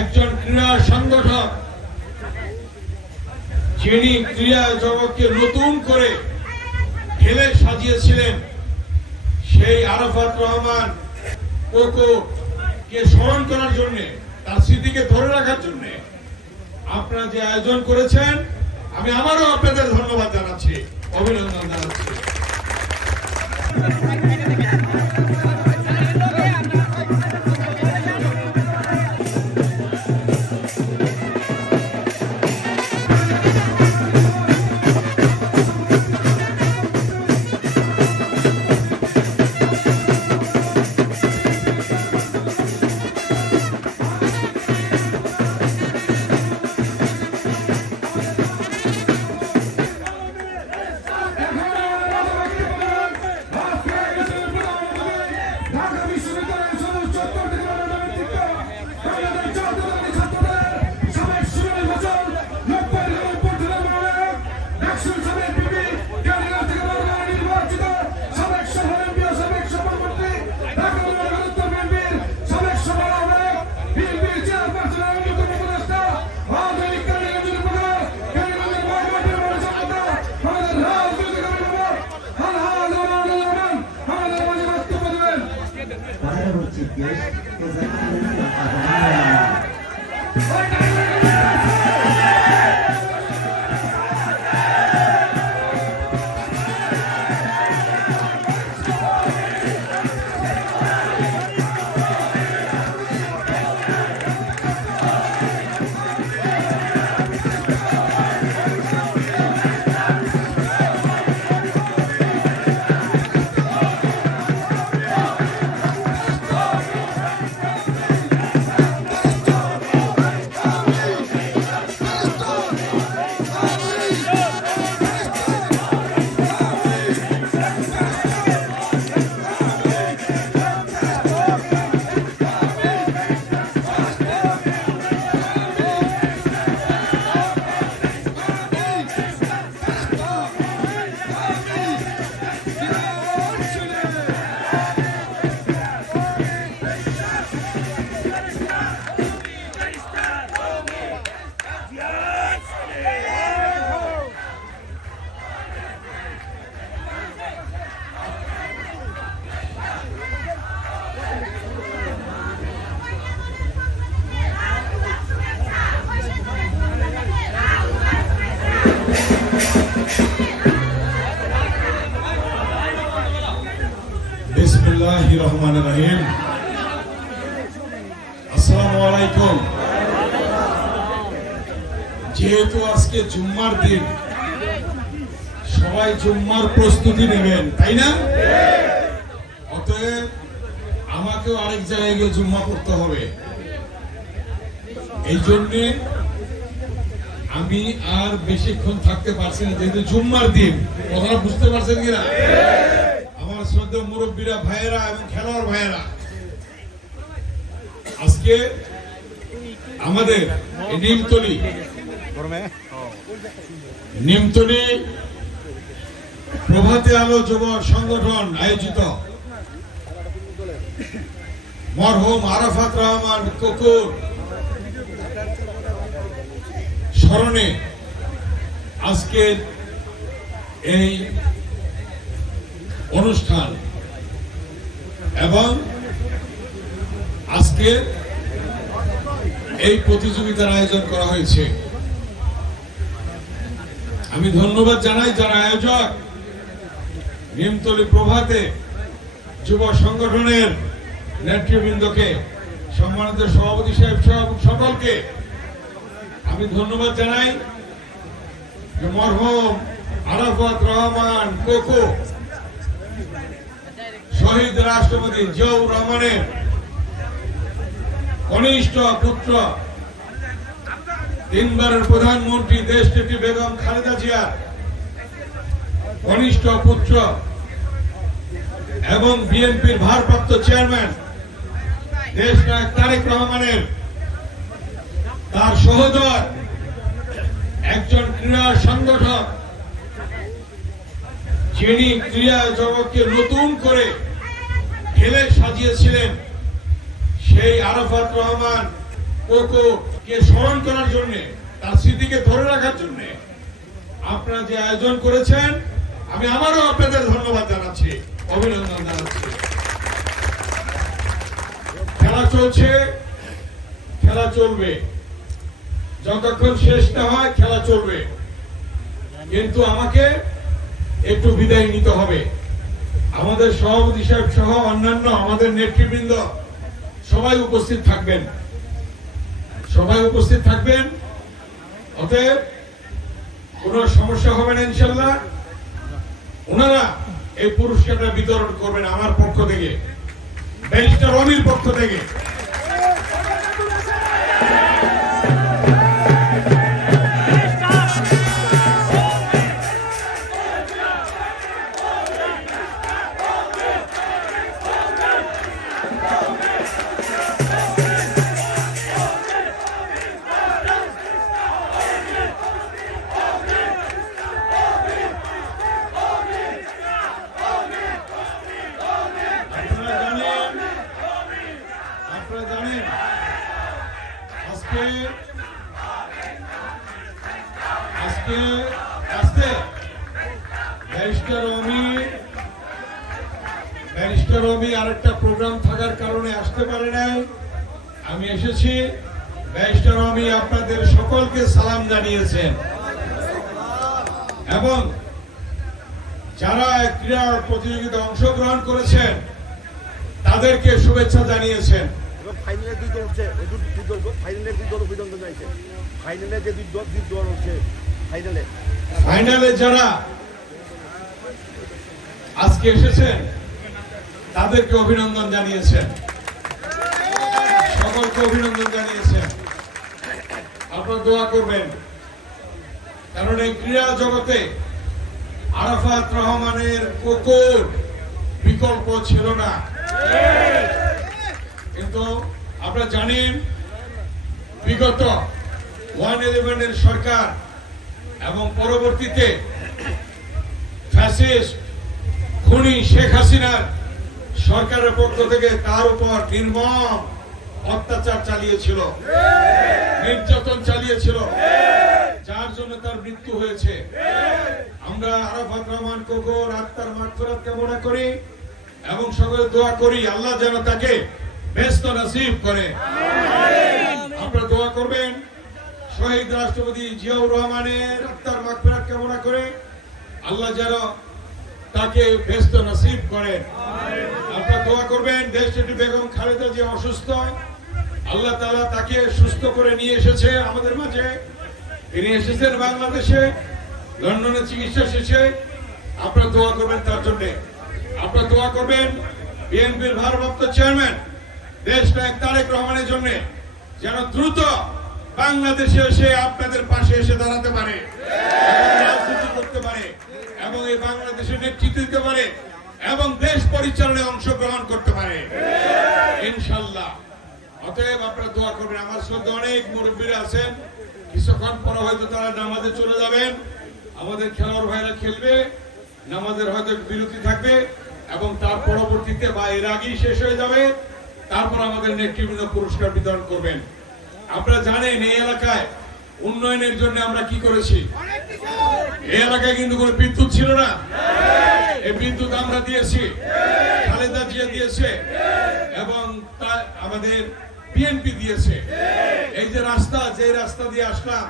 একজন ক্রীড়া সংগঠক, যিনি ক্রীড়া জগৎকে নতুন করে ঢেলে সাজিয়েছিলেন, সেই আরাফাত রহমান কোকো কে স্মরণ করার জন্য, তার স্মৃতিকে ধরে রাখার জন্য আপনারা যে আয়োজন করেছেন, আমি আবারও আপনাদের ধন্যবাদ জানাচ্ছি, অভিনন্দন জানাচ্ছি। বিসমিল্লাহির রহমানির রহিম। আসসালামু আলাইকুম। যেহেতু আজকে জুম্মার দিন, সবাই জুম্মার প্রস্তুতি নেবেন, তাই না? অতএব আমাকেও আরেক জায়গায় গিয়ে জুম্মা পড়তে হবে। এই জন্য আমি আর বেশিক্ষণ থাকতে পারছি না, যেহেতু জুম্মার দিন। কথাটা বুঝতে পারছেন কিনা? আমার শ্রদ্ধেয় মুরব্বীরা, ভাইয়েরা এবং খেলোয়াড় ভাইয়েরা, আজকে আমাদের নিমতলী প্রভাতে আলো যুব সংগঠন আয়োজিত মরহুম আরাফাত রহমান কোকোর স্মরণে আজকের এই অনুষ্ঠান এবং আজকে এই প্রতিযোগিতার আয়োজন করা হয়েছে। আমি ধন্যবাদ জানাই যারা আয়োজক, নিমতলী প্রভাতে যুব সংগঠনের নেতৃবৃন্দকে, সম্মানিত সভাপতি সাহেব সহ সকলকে আমি ধন্যবাদ জানাই। যে মরহুম আরাফাত রহমান কোকো শহীদ রাষ্ট্রপতি জিয়াউর রহমানের কনিষ্ঠ পুত্র, তিনবারের প্রধানমন্ত্রী দেশনেত্রী বেগম খালেদা জিয়ার কনিষ্ঠ পুত্র এবং বিএনপির ভারপ্রাপ্ত চেয়ারম্যান দেশনায়ক তারেক রহমানের তার সহোদর, একজন ক্রীড়া সংগঠক, যিনি ক্রীড়া জগৎকে নতুন করে ঢেলে সাজিয়েছিলেন, সেই আরাফাত রহমান কোকো কে স্মরণ করার জন্য, তার স্মৃতিকে ধরে রাখার জন্য আপনারা যে আয়োজন করেছেন, আমি আমারও আপনাদের ধন্যবাদ জানাচ্ছি, অভিনন্দন জানাচ্ছি। খেলা চলছে, খেলা চলবে, যতক্ষণ শেষ না হয় খেলা চলবে, কিন্তু আমাকে একটু বিদায় নিতে হবে। আমাদের সভাপতি সাহেব সহ অন্যান্য আমাদের নেতৃবৃন্দ সবাই উপস্থিত থাকবেন, সবাই উপস্থিত থাকবেন। অতএব কোন সমস্যা হবে না ইনশাল্লাহ। ওনারা এই পুরস্কারটা বিতরণ করবেন আমার পক্ষ থেকে, ব্যারিস্টার অমির পক্ষ থেকে। ব্যারিস্টার অমি আরেকটা প্রোগ্রাম থাকার কারণে আসতে পারে নাই, আমি এসেছি। ব্যারিস্টার অমি আপনাদের সকলকে সালাম জানিয়েছেন এবং যারা ক্রীড়া প্রতিযোগিতা অংশগ্রহণ করেছেন তাদেরকে শুভেচ্ছা জানিয়েছেন। ফাইনালে দুই দল হচ্ছে, ফাইনালে দুই দল অভিনন্দন জানিয়েছে। ফাইনালে যে দুই দল হচ্ছে, ফাইনালে যারা আজকে এসেছেন তাদেরকে অভিনন্দন জানিয়েছেন, সকলকে অভিনন্দন জানিয়েছেন। আপনারা দোয়া করবেন, কারণ এই ক্রীড়া জগতে আরাফাত রহমানের কোকোর বিকল্প ছিল না। কিন্তু আপনারা জানেন বিগত 111 সরকার এবং পরবর্তীতে ফ্যাসিস্ট খুনি শেখ হাসিনার সরকারের পক্ষ থেকে তার উপর নির্মম অত্যাচার চালিয়েছিল, নির্যাতন চালিয়েছিল, যার জন্য তার মৃত্যু হয়েছে। আমরা আরাফাত রহমান কোকোর আত্মার মাগফিরাত কামনা করি এবং সকলে দোয়া করি আল্লাহ যেন তাকে বেহেশত নসিব করে। আপনারা দোয়া করবেন শহীদ রাষ্ট্রপতি জিয়াউর রহমানের আত্মার মাগফিরাত কামনা করে আল্লাহ যেন তাকে বেহেশত নসিব করেন। আপনারা দোয়া করবেন দেশনেত্রী বেগম খালেদা যে অসুস্থ, আল্লাহ তাআলা তাকে সুস্থ করে নিয়ে এসেছে আমাদের মাঝে। তিনি এসেছেন বাংলাদেশে, লন্ডনে চিকিৎসা শেষে। আপনারা দোয়া করবেন তার জন্য। আপনারা দোয়া করবেন বিএনপির ভারপ্রাপ্ত চেয়ারম্যান দেশনায়ক তারেক রহমানের জন্য, যেন দ্রুত বাংলাদেশে এসে আপনাদের পাশে এসে দাঁড়াতে পারে, রাজনীতি করতে পারে এবং এই বাংলাদেশের নেতৃত্ব দিতে পারে এবং দেশ পরিচালনায় অংশগ্রহণ করতে পারে ইনশাল্লাহ। অতএব আপনারা দোয়া করবেন। আমার সঙ্গে অনেক মুরব্বীরা আছেন, কিছুক্ষণ পরে হয়তো তারা নামাজে চলে যাবেন। আমাদের খেলোয়াড় ভাইরা খেলবে, নামাজের হয়তো বিরতি থাকবে এবং তার পরবর্তীতে বা এর আগেই শেষ হয়ে যাবে। তারপর আমাদের নেতৃবৃন্দ পুরস্কার বিতরণ করবেন। আপনারা জানেন এই এলাকায় উন্নয়নের জন্য আমরা কি করেছি। এই এলাকায় কিন্তু কোনো বিদ্যুৎ ছিল না, এই বিদ্যুৎ আমরা দিয়েছি, খালেদা জিয়া দিয়েছে এবং আমাদের বিএনপি দিয়েছে। এই যে রাস্তা, যে রাস্তা দিয়ে আসলাম,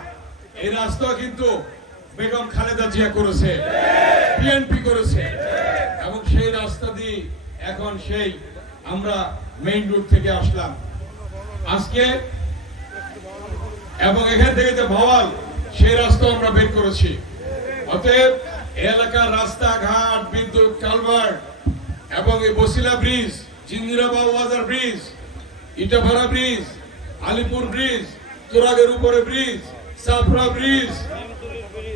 এই রাস্তা কিন্তু বেগম খালেদা জিয়া করেছে, বিএনপি করেছে এবং সেই রাস্তা দিয়ে এখন সেই আমরা মেইন রোড থেকে আসলাম আজকে, এবং এখান থেকে যে ভাওয়াল সেই রাস্তা আমরা বের করেছি। অতএব এলাকার রাস্তাঘাট, বিদ্যুৎ, কালভার্ট এবং এই বসিলা ব্রিজ, জিঞ্জিরাবাদ বাজার ব্রিজ, ইটাভাড়া ব্রিজ, আলিপুর ব্রিজ, তোরাগের উপরে ব্রিজ, সাফরা ব্রিজ,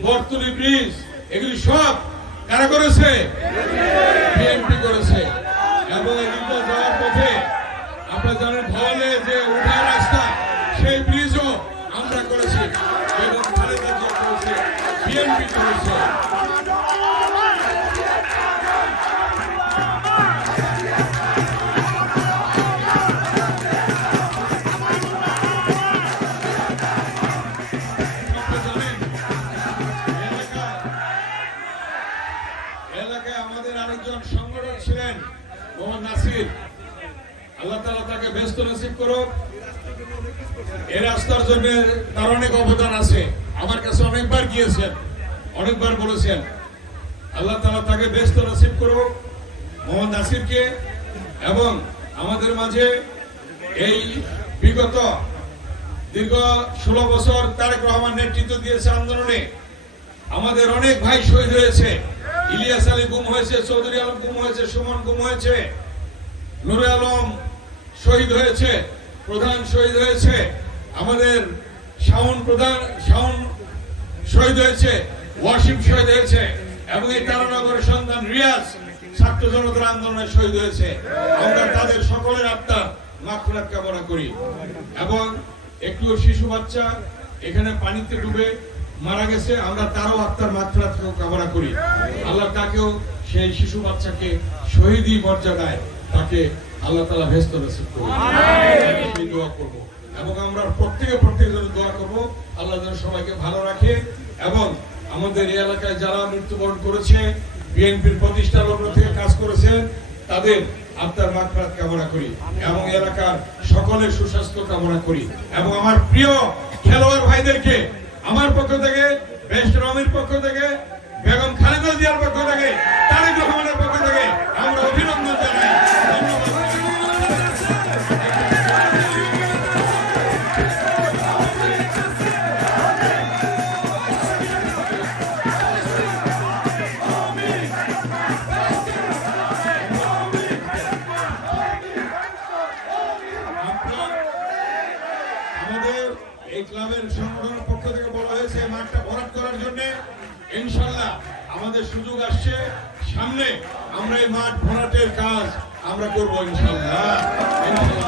বরতুলি ব্রিজ, এগুলি সব কারা করেছে? বিএনপি করেছে। এবং এগুলো যাওয়ার পথে আপনারা জানেন ভাওয়ালে যে উঠা রাস্তা, সেই ব্রিজও আমরা করেছি এবং খালেদা জিয়া করেছে, বিএনপি করেছে। করুক। এই রাস্তার জন্য তার অনেক অবদান আছে, আমার কাছে অনেকবার গিয়েছেন, অনেকবার বলেছেন। আল্লাহ তাআলা তাকে ব্যস্ত নসিব করুক, মোহাম্মদ নাসিরকে। এবং আমাদের মাঝে এই বিগত দীর্ঘ 16 বছর তারেক রহমান নেতৃত্ব দিয়েছে আন্দোলনে। আমাদের অনেক ভাই শহীদ হয়েছে, ইলিয়াস আলী গুম হয়েছে, চৌধুরী আলম গুম হয়েছে, সুমন গুম হয়েছে, নুরে আলম শহীদ হয়েছে, প্রধান শহীদ হয়েছে, আমাদের শাওন প্রধান শাওন শহীদ হয়েছে, ওয়াসিম শহীদ হয়েছে, এবং এই তারানগরের সন্তান রিয়াজ ছাত্র জনতার আন্দোলনে শহীদ হয়েছে। আমরা তাদের সকলের আত্মার মাগফিরাত কামনা করি। এবং একটু শিশু বাচ্চা এখানে পানিতে ডুবে মারা গেছে, আমরা তারও আত্মার মাগফিরাত কামনা করি। আল্লাহ তাকেও, সেই শিশু বাচ্চাকে শহীদি মর্যাদায় তাকে আল্লাহ তাআলা ভেস্ত নসিব করুন, সেই দোয়া করব। এবং আমরা প্রত্যেকের জন্য দোয়া করব, আল্লাহ যেন সবাইকে ভালো রাখে। এবং আমাদের এই এলাকায় যারা মৃত্যুবরণ করেছে, বিএনপির প্রতিষ্ঠা লগ্ন থেকে কাজ করেছেন, তাদের আত্মার মাগফিরাত কামনা করি এবং এলাকার সকলের সুস্বাস্থ্য কামনা করি। এবং আমার প্রিয় খেলোয়াড় ভাইদেরকে আমার পক্ষ থেকে, বেস্ট রমির পক্ষ থেকে, বেগম খালেদা জিয়ার পক্ষ থেকে, তারেক রহমানের পক্ষ থেকে আমরা অভিনন্দন জানাই। আমাদের এই ক্লাবের সংগঠনের পক্ষ থেকে বলা হয়েছে মাঠটা ভরাট করার জন্য। ইনশাআল্লাহ আমাদের সুযোগ আসছে সামনে, আমরা এই মাঠ ভরাটের কাজ আমরা করবো ইনশাআল্লাহ।